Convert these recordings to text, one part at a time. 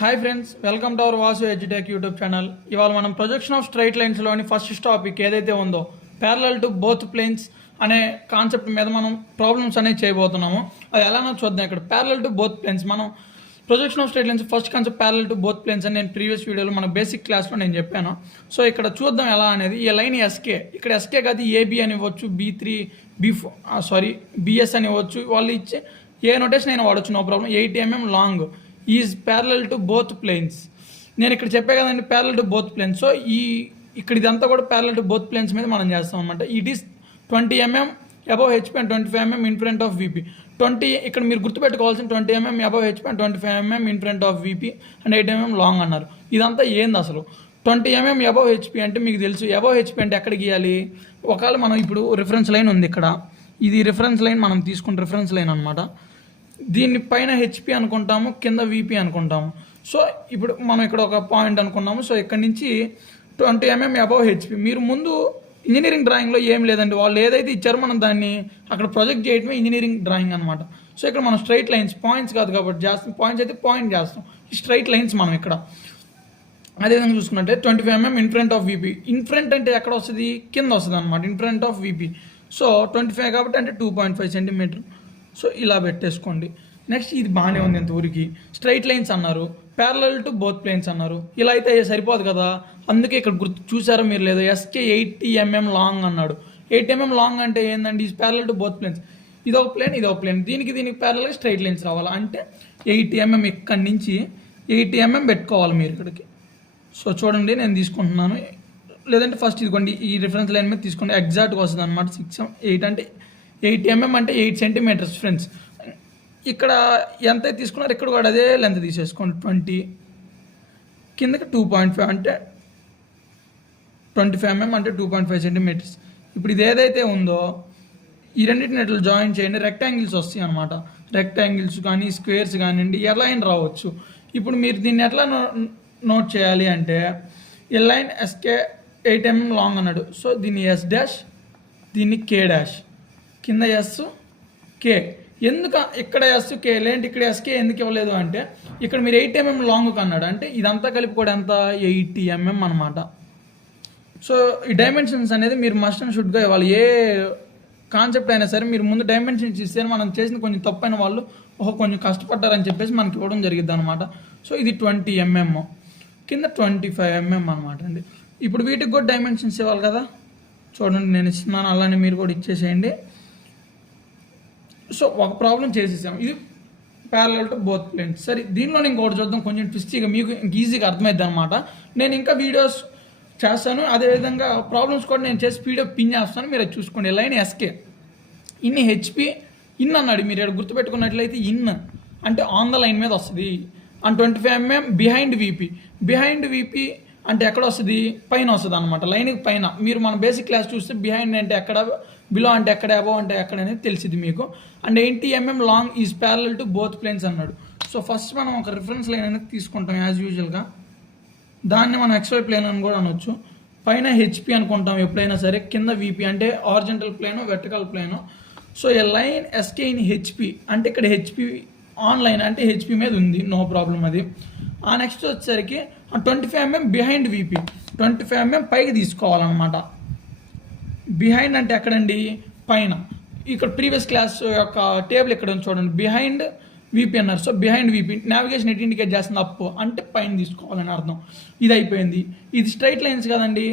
Hi friends, welcome to our Vasu Edutech YouTube channel. ఇవాళ మనం projection of straight లైన్స్లోని first topic ఏదైతే ఉందో ప్యారలల్ టు బోత్ ప్లేన్స్ అనే కాన్సెప్ట్ మీద మనం ప్రాబ్లమ్స్ అనేవి చేయబోతున్నాము. అది ఎలానో చూద్దాం. ఇక్కడ ప్యారలల్ టు బోత్ ప్లేన్స్ మనం projection of straight lines first concept parallel to both planes అని నేను ప్రీవియస్ వీడియోలో మన బేసిక్ క్లాస్లో నేను చెప్పాను. సో ఇక్కడ చూద్దాం ఎలా అనేది. ఈ లైన్ ఎస్కే, ఇక్కడ ఎస్కే కాదు ఏబి అని ఇవ్వచ్చు, బిఎస్ అని ఇవ్వచ్చు. వాళ్ళు ఇచ్చే ఏ నోటేషన్ అయినా వాడచ్చు, no problem. 8 mm long is parallel to both planes. నేను ఇక్కడ చెప్పే కదండి parallel to both planes. So ఇక్కడ ఇదంతా కూడా ప్యారలల్ టు బోత్ ప్లేన్స్ మీద మనం చేస్తాం అనమాట. It is 20 mm above HP and 25 mm in front of VP. ఇక్కడ మీరు గుర్తుపెట్టుకోవాల్సిన 20 mm above HP and 25 mm in front of VP and 8 mm long అన్నారు. ఇదంతా ఏంది అసలు? 20 mm అబౌవ్ హెచ్పి అంటే మీకు తెలుసు. అబౌవ్ హెచ్పి అంటే ఎక్కడ గీయాలి? ఒకవేళ మనం ఇప్పుడు రిఫరెన్స్ లైన్ ఉంది, ఇక్కడ ఇది రిఫరెన్స్ లైన్ మనం తీసుకున్న రిఫరెన్స్ లైన్ అనమాట. దీన్ని పైన హెచ్పి అనుకుంటాము, కింద విపి అనుకుంటాము. సో ఇప్పుడు మనం ఇక్కడ ఒక పాయింట్ అనుకున్నాము. సో ఇక్కడ నుంచి 20 mm అబౌవ్ హెచ్పి. మీరు ముందు ఇంజనీరింగ్ డ్రాయింగ్లో ఏం లేదండి, వాళ్ళు ఏదైతే ఇచ్చారో మనం దాన్ని అక్కడ ప్రొజెక్ట్ చేయడమే ఇంజనీరింగ్ డ్రాయింగ్ అనమాట. సో ఇక్కడ మనం స్ట్రైట్ లైన్స్, పాయింట్స్ కాదు కాబట్టి చేస్తాం. పాయింట్స్ అయితే పాయింట్ చేస్తాం, ఈ స్ట్రైట్ లైన్స్ మనం ఇక్కడ. అదేవిధంగా చూసుకున్నట్టే 25 mm in front of VP. In front అంటే ఎక్కడ వస్తుంది? కింద వస్తుంది అనమాట, in front of VP. So 25 కాబట్టి అంటే 2.5 cm. సో ఇలా పెట్టేసుకోండి. నెక్స్ట్ ఇది బాగానే ఉంది ఎంతవరకు. స్ట్రైట్ లైన్స్ అన్నారు, ప్యారలల్ టు బోత్ ప్లేన్స్ అన్నారు. ఇలా అయితే సరిపోదు కదా, అందుకే ఇక్కడ గుర్తు చూసారో మీరు లేదో, ఎస్కే 80 mm లాంగ్ అన్నాడు. 8 mm లాంగ్ అంటే ఏంటండి? Is parallel to both planes. ఇదొక ప్లేన్, ఇదొక ప్లేన్, దీనికి ప్యారలల్ స్ట్రైట్ లైన్స్ రావాలి. అంటే 80 mm ఇక్కడి నుంచి 80 mm పెట్టుకోవాలి మీరు ఇక్కడికి. సో చూడండి నేను తీసుకుంటున్నాను, లేదంటే ఫస్ట్ ఇదిగోండి ఈ రిఫరెన్స్ లైన్ మీద తీసుకోండి. ఎగ్జాక్ట్గా వస్తుంది అనమాట. 8 అంటే 80 mm అంటే 8 cm ఫ్రెండ్స్. ఇక్కడ ఎంత తీసుకున్నారు ఇక్కడ కూడా అదే లెంత్ తీసేసుకోండి. 20 కిందకి 2.5 అంటే 25 mm అంటే 2.5 cm. ఇప్పుడు ఇది ఏదైతే ఉందో ఈ రెండింటిని ఇట్లా జాయిన్ చేయండి, రెక్టాంగిల్స్ వస్తాయి అనమాట. రెక్టాంగిల్స్ కానీ స్క్వేర్స్ కానివ్వండి, ఏ లైన్ రావచ్చు. ఇప్పుడు మీరు దీన్ని ఎట్లా నోట్ చేయాలి అంటే, ఈ లైన్ ఎస్కే 8 mm లాంగ్ అన్నాడు. సో దీన్ని ఎస్ డాష్, దీన్ని కే డాష్, కింద ఎస్ కే. ఎందుకు ఇక్కడ ఎస్ కే లేంటి ఇక్కడ ఎస్కే ఎందుకు ఇవ్వలేదు అంటే, ఇక్కడ మీరు 8 mm లాంగ్ అన్నాడు అంటే ఇదంతా కలిపి కూడా ఎంత? 80 mm అనమాట. సో ఈ డైమెన్షన్స్ అనేది మీరు మస్ట్ అండ్ షుడ్గా ఇవ్వాలి. ఏ కాన్సెప్ట్ అయినా సరే మీరు ముందు డైమెన్షన్స్ ఇస్తే మనం చేసిన కొంచెం తప్పైన వాళ్ళు కొంచెం కష్టపడ్డారని చెప్పేసి మనకి ఇవ్వడం జరిగింది అనమాట. సో ఇది 20 mm, కింద 25 mm అనమాట అండి. ఇప్పుడు వీటికి కూడా డైమెన్షన్స్ ఇవ్వాలి కదా. చూడండి నేను ఇస్తున్నాను, అలానే మీరు కూడా ఇచ్చేసేయండి. సో ఒక ప్రాబ్లం చేసేసాం, ఇది ప్యారలల్ టు బోత్ ప్లేన్స్. సరే దీనిలో ఇంకోటి చూద్దాం, కొంచెం ట్విస్టీగా మీకు ఈజీగా అర్థమైద్ది అనమాట. నేను ఇంకా వీడియోస్ చేస్తాను, అదేవిధంగా ప్రాబ్లమ్స్ కూడా నేను చేసి పీడిఎఫ్ పిన్ చేస్తాను, మీరు అది చూసుకోండి. లైన్ ఎస్కే ఇన్ని హెచ్పి ఇన్ అన్నాడు. మీరు ఇక్కడ గుర్తుపెట్టుకున్నట్లయితే ఇన్ అంటే ఆన్ ద లైన్ మీద వస్తుంది. And 25 mm behind VP. Behind VP అంటే ఎక్కడ వస్తుంది? పైన వస్తుంది అనమాట, లైన్కి పైన. మీరు మన బేసిక్ క్లాస్ చూస్తే బిహైండ్ అంటే ఎక్కడ, బిలో అంటే ఎక్కడ, అబోవ్ అంటే ఎక్కడ అనేది తెలిసింది మీకు. And 80 mm long is parallel to both planes అన్నాడు. సో ఫస్ట్ మనం ఒక రిఫరెన్స్ లైన్ అనేది తీసుకుంటాం యాజ్ యూజువల్గా. దాన్ని మనం XY ప్లేన్ అని కూడా అనొచ్చు. పైన హెచ్పి అనుకుంటాం ఎప్పుడైనా సరే, కింద విపి అంటే horizontal plane, vertical plane. So A line SK in HP అంటే ఇక్కడ హెచ్పి ఆన్ లైన్ అంటే హెచ్పి మీద ఉంది, నో ప్రాబ్లం అది. ఆ నెక్స్ట్ వచ్చేసరికి 25 mm బిహైండ్ విపి. 25 mm పైకి తీసుకోవాలన్నమాట. బిహైండ్ అంటే ఎక్కడండి? పైన. ఇక్కడ ప్రీవియస్ క్లాస్ యొక్క టేబుల్ ఇక్కడ చూడండి, బిహైండ్ విపి అన్నారు. So behind VP navigation at indicate చేస్తుంది, అప్ అంటే పైన తీసుకోవాలని అర్థం. ఇది అయిపోయింది. ఇది స్ట్రైట్ లైన్స్ కదండి,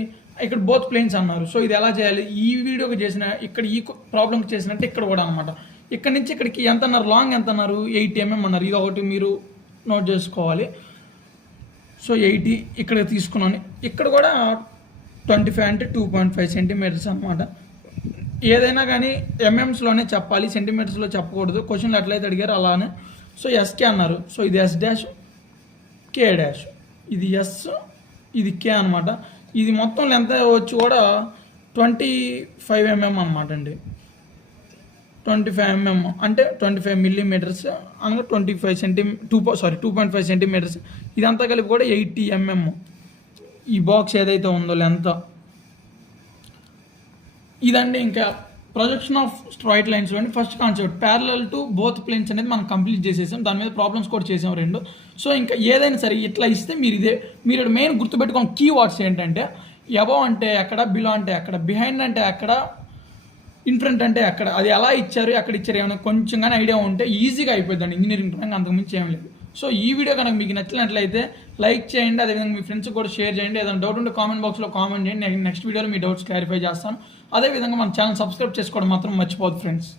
ఇక్కడ బోత్ ప్లేన్స్ అన్నారు. సో ఇది ఎలా చేయాలి? ఈ వీడియోకి చేసిన, ఇక్కడ ఈ ప్రాబ్లంకి చేసినట్టు ఇక్కడ కూడా అనమాట. ఇక్కడ నుంచి ఇక్కడికి ఎంత అన్నారు? లాంగ్ ఎంత అన్నారు? 80 mm అన్నారు. ఇది ఒకటి మీరు నోట్ చేసుకోవాలి. సో 80 ఇక్కడ తీసుకున్నాను. ఇక్కడ కూడా 25 అంటే 2.5 cm అనమాట. ఏదైనా కానీ ఎంఎంస్లోనే చెప్పాలి, సెంటీమీటర్స్లో చెప్పకూడదు. క్వశ్చన్లు ఎట్లయితే అడిగారు అలానే. సో ఎస్కే అన్నారు. సో ఇది ఎస్ డాష్, కే డాష్, ఇది ఎస్, ఇది కే అనమాట. ఇది మొత్తం లెంత్ వచ్చి కూడా 25 mm అనమాట అండి. 25 mm అంటే 25 mm అనగా 2.5 cm. ఇదంతా కలిపి కూడా 80 mm. ఈ బాక్స్ ఏదైతే ఉందో లెంత్ ఇదండి. ఇంకా ప్రొజెక్షన్ ఆఫ్ స్ట్రైట్ లైన్స్లోని first concept parallel to both planes అనేది మనం కంప్లీట్ చేసేసాం. దాని మీద ప్రాబ్లమ్స్ కూడా చేసాం 2. సో ఇంకా ఏదైనా సరే ఇట్లా ఇస్తే మీరు మెయిన్ గుర్తుపెట్టుకోండి కీ వర్డ్స్ ఏంటంటే అబవ్ అంటే ఎక్కడ, బిలో అంటే ఎక్కడ, బిహైండ్ అంటే ఎక్కడ, ఇన్ ఫ్రంట్ అంటే ఎక్కడ, అది ఎలా ఇచ్చారు ఎక్కడ ఇచ్చారు ఏమైనా కొంచెం కానీ ఐడియా ఉంటే ఈజీగా అయిపోద్దండి ఇంజనీరింగ్ డ్రాయింగ్, అంతకుమించి ఏం లేదు. సో ఈ వీడియో కనుక మీకు నచ్చినట్లయితే లైక్ చేయండి, అదేవిధంగా మీ ఫ్రెండ్స్కి కూడా షేర్ చేయండి. ఏదైనా డౌట్ ఉంటే కామెంట్ బాక్స్లో కామెంట్ చేయండి. నేను నెక్స్ట్ వీడియోలో మీ డౌట్స్ క్లారిఫై చేస్తాను. అదేవిధంగా మన ఛానల్ సబ్స్క్రైబ్ చేసుకోవడం మాత్రం మర్చిపోదు ఫ్రెండ్స్.